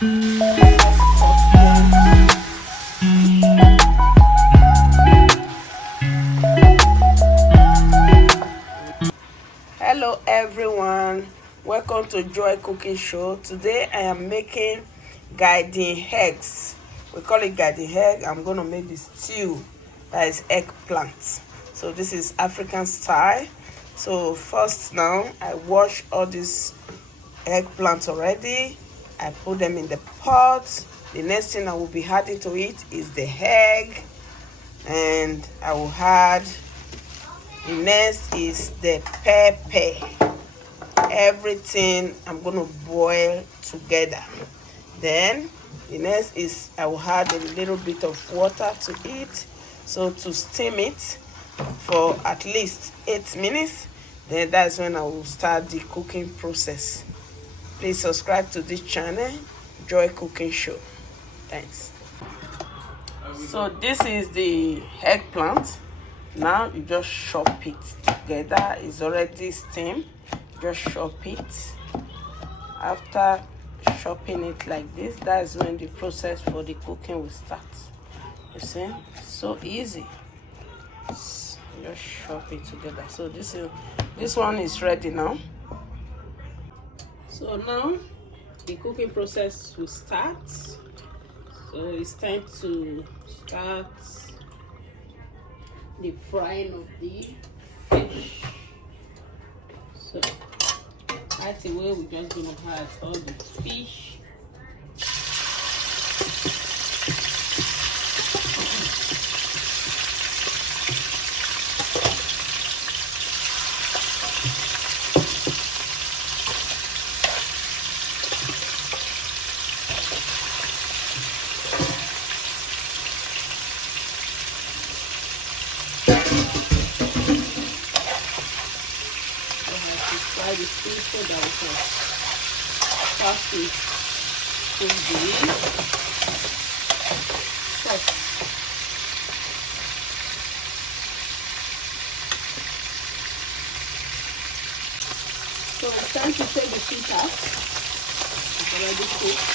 Hello everyone, welcome to Joy Cooking Show. Today I am making garden eggs. We call it garden egg. I'm going to make this stew, that is eggplant. So this is African style. So first, now I wash all these eggplants already. I put them in the pot. The next thing I will be adding to it is the egg, and I will add, the next is the pepper. Everything I'm going to boil together. Then the next is I will add a little bit of water to it, so to steam it for at least 8 minutes. Then that's when I will start the cooking process. Please subscribe to this channel, Joy Cooking Show. Thanks. So this is the eggplant. Now you just chop it together. It's already steamed. Just chop it. After chopping it like this, that's when the process for the cooking will start. You see, so easy. Just chop it together. So this one is ready now. So now the cooking process will start. So it's time to start the frying of the fish. So right away we're just gonna add all the fish. Fry the fish so that we can start to cook the sauce. So it's time to take the fish out. It's already cooked.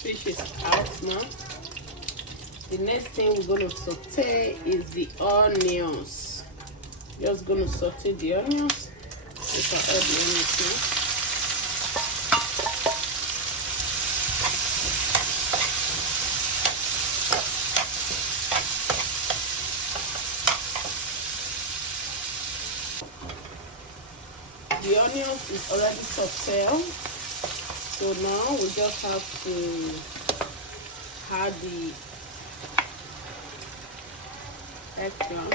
Fish is out now. The next thing we're going to saute is the onions. Just going to saute the onions. If I add the onions now. The onions is already sauteed. So now we just have to add the eggplant.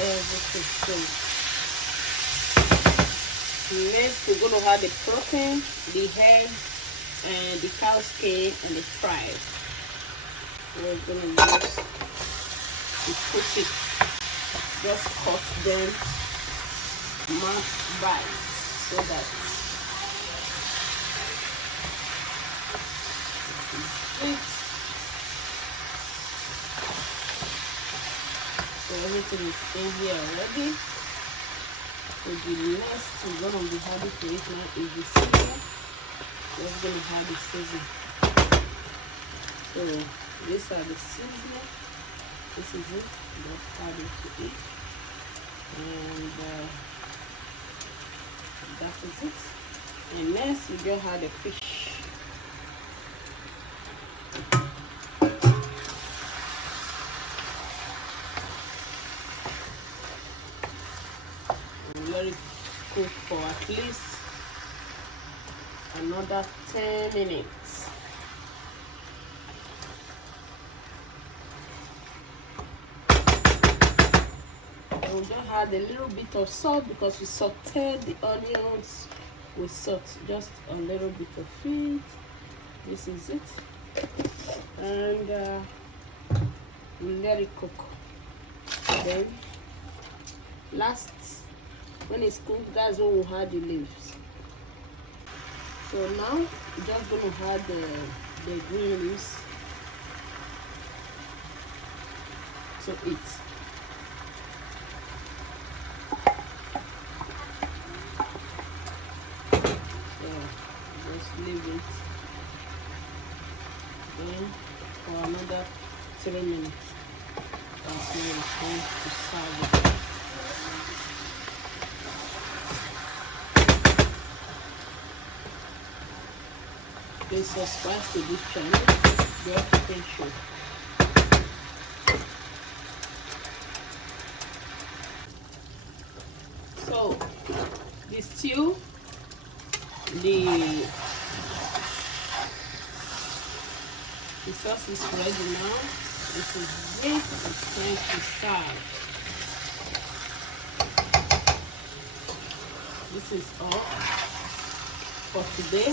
Everything. Next we're going to add the protein, the egg, and the cow skin and the fries. We're gonna use to put it, just cut them mass bites so that so everything is in here already. So the next we're gonna be adding to it now is the seasoning. We're going to add the seasoning. So these are the seasoning. This is it. Just add it to it, and that is it. And next we just add the fish. And let it cook for at least another 10 minutes. Then we'll just add a little bit of salt because we sauteed the onions with salt. Just a little bit of it. This is it. And we'll let it cook. Then last, when it's cooked, that's when we'll add the leaves. So now we're just going to add the green leaves to it. Just leave it then for another 3 minutes until it's time to serve it. Please subscribe to this channel, Joy Cooking Show. So the stew, the sauce is ready now. This is it. It's time to serve. This is all for today.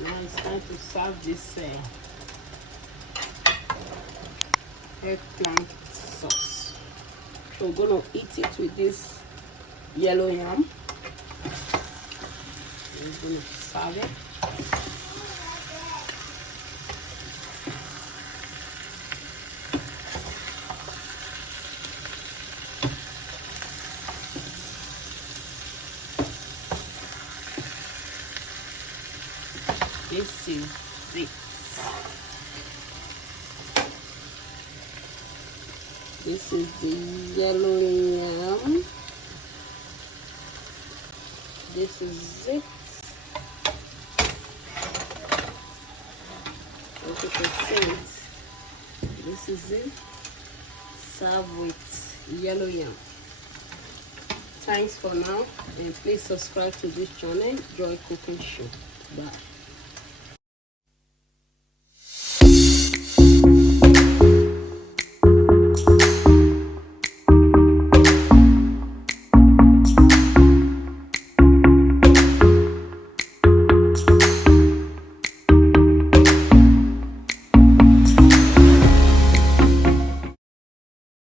Now it's time to serve this eggplant sauce. So we're gonna eat it with this yellow yam. We're gonna serve it. This is it. This is the yellow yam. This is it. As you can see it. This is it. Served with yellow yam. Thanks for now, and please subscribe to this channel, Joy Cooking Show. Bye.